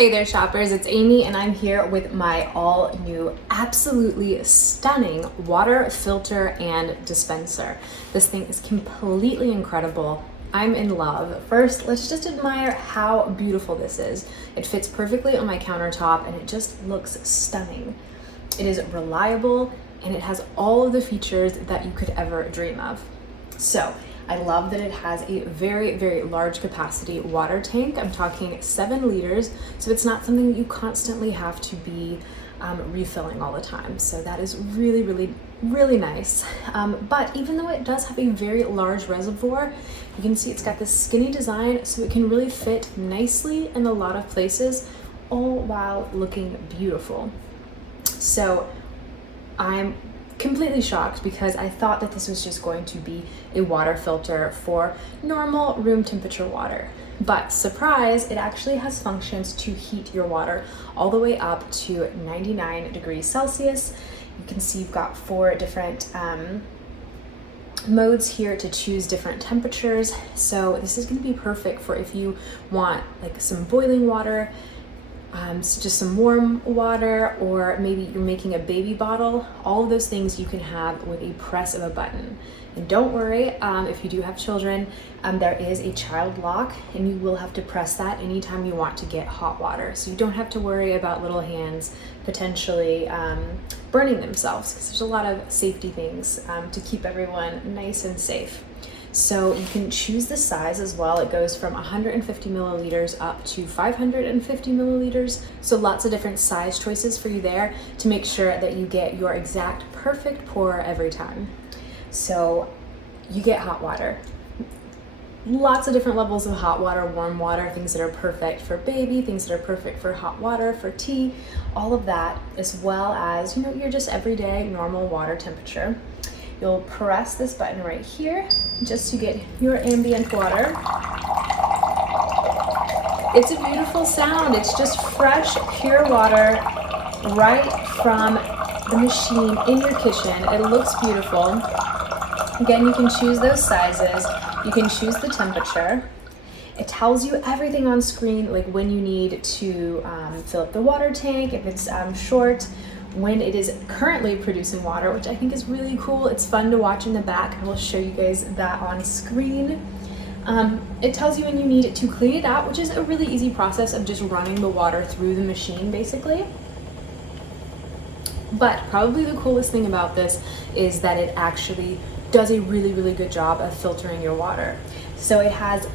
Hey there shoppers, it's Amy and I'm here with my all new, absolutely stunning water filter and dispenser. This thing is completely incredible. I'm in love. First, let's just admire how beautiful this is. It fits perfectly on my countertop and it just looks stunning. It is reliable and it has all of the features that you could ever dream of. So, I love that it has a very, very large capacity water tank. I'm talking 7 liters, so it's not something that you constantly have to be refilling all the time. So that is really, really, really nice. But even though it does have a very large reservoir, you can see it's got this skinny design, so it can really fit nicely in a lot of places, all while looking beautiful. So I'm completely shocked because I thought that this was just going to be a water filter for normal room temperature water. But surprise, it actually has functions to heat your water all the way up to 99 degrees Celsius. You can see you've got 4 different modes here to choose different temperatures. So this is going to be perfect for if you want like some boiling water, so just some warm water, or maybe you're making a baby bottle. All of those things you can have with a press of a button. And don't worry, if you do have children, there is a child lock and you will have to press that anytime you want to get hot water. So you don't have to worry about little hands potentially burning themselves, because there's a lot of safety things to keep everyone nice and safe. So you can choose the size as well. It goes from 150 milliliters up to 550 milliliters. So lots of different size choices for you there to make sure that you get your exact perfect pour every time. So you get hot water. Lots of different levels of hot water, warm water, things that are perfect for baby, things that are perfect for hot water, for tea, all of that, as well as, your just everyday normal water temperature. You'll press this button right here just to get your ambient water. It's a beautiful sound. It's just fresh, pure water right from the machine in your kitchen. It looks beautiful. Again, you can choose those sizes. You can choose the temperature. It tells you everything on screen, like when you need to fill up the water tank, if it's short, when it is currently producing water, which I think is really cool. It's fun to watch in the back. I will show you guys that on screen. It tells you when you need to clean it out, which is a really easy process of just running the water through the machine basically. But probably the coolest thing about this is that it actually does a really, really good job of filtering your water. So it has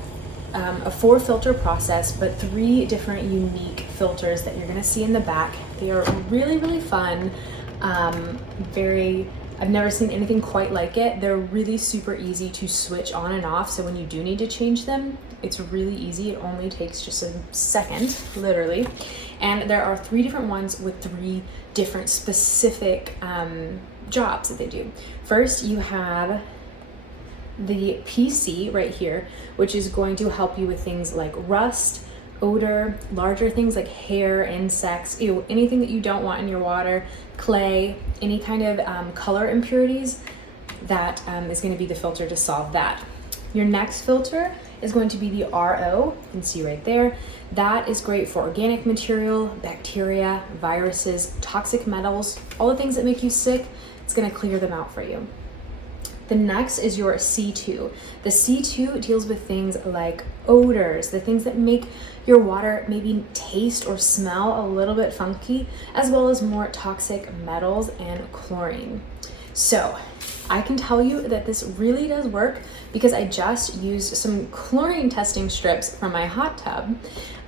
a 4 filter process, but 3 different unique filters that you're gonna see in the back. They are really, really fun. I've never seen anything quite like it. They're really super easy to switch on and off. So when you do need to change them, it's really easy. It only takes just a second, literally. And there are 3 different ones with 3 different specific jobs that they do. First, you have the PC right here, which is going to help you with things like rust, odor, larger things like hair, insects, anything that you don't want in your water, clay, any kind of color impurities. That is going to be the filter to solve that. Your next filter is going to be the RO. You can see right there. That is great for organic material, bacteria, viruses, toxic metals, all the things that make you sick. It's going to clear them out for you. The next is your C2. The C2 deals with things like odors, the things that make your water maybe taste or smell a little bit funky, as well as more toxic metals and chlorine. So I can tell you that this really does work because I just used some chlorine testing strips from my hot tub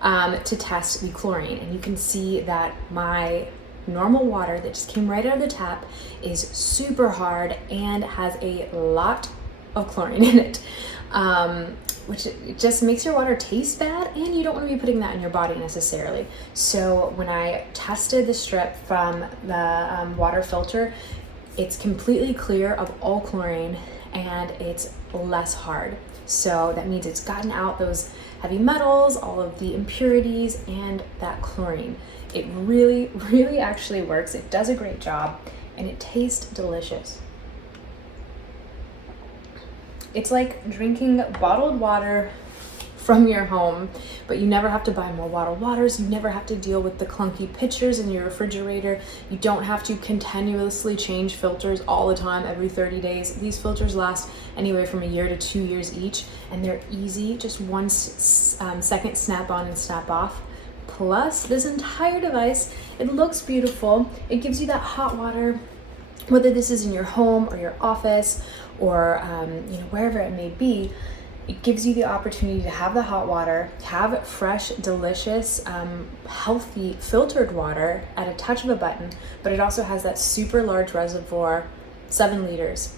to test the chlorine. And you can see that my normal water that just came right out of the tap is super hard and has a lot of chlorine in it, which just makes your water taste bad, and you don't want to be putting that in your body necessarily. So when I tested the strip from the water filter, it's completely clear of all chlorine and it's less hard. So that means it's gotten out those heavy metals, all of the impurities, and that chlorine. It really, really actually works. It does a great job and it tastes delicious. It's like drinking bottled water from your home, but you never have to buy more bottled waters. You never have to deal with the clunky pitchers in your refrigerator. You don't have to continuously change filters all the time, every 30 days. These filters last anywhere from a year to 2 years each, and they're easy, just 1 second snap on and snap off. Plus, this entire device, it looks beautiful. It gives you that hot water, whether this is in your home or your office or wherever it may be. It gives you the opportunity to have the hot water, have fresh, delicious, healthy, filtered water at a touch of a button, but it also has that super large reservoir, 7 liters.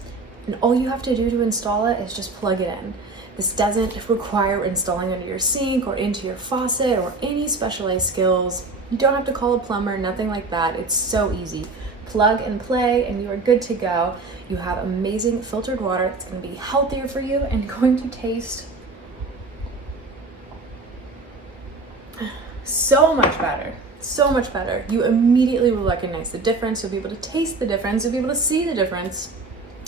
And all you have to do to install it is just plug it in. This doesn't require installing under your sink or into your faucet or any specialized skills. You don't have to call a plumber, nothing like that. It's so easy. Plug and play and you are good to go. You have amazing filtered water that's going to be healthier for you and going to taste so much better. So much better. You immediately will recognize the difference. You'll be able to taste the difference. You'll be able to see the difference.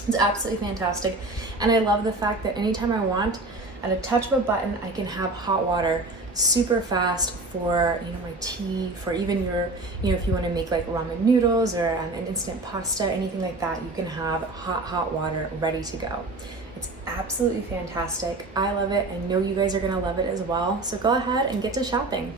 It's absolutely fantastic. And I love the fact that anytime I want, at a touch of a button, I can have hot water super fast for my tea, for even your if you want to make like ramen noodles or an instant pasta, anything like that, you can have hot water ready to go. It's absolutely fantastic. I love it. I know you guys are going to love it as well. So go ahead and get to shopping.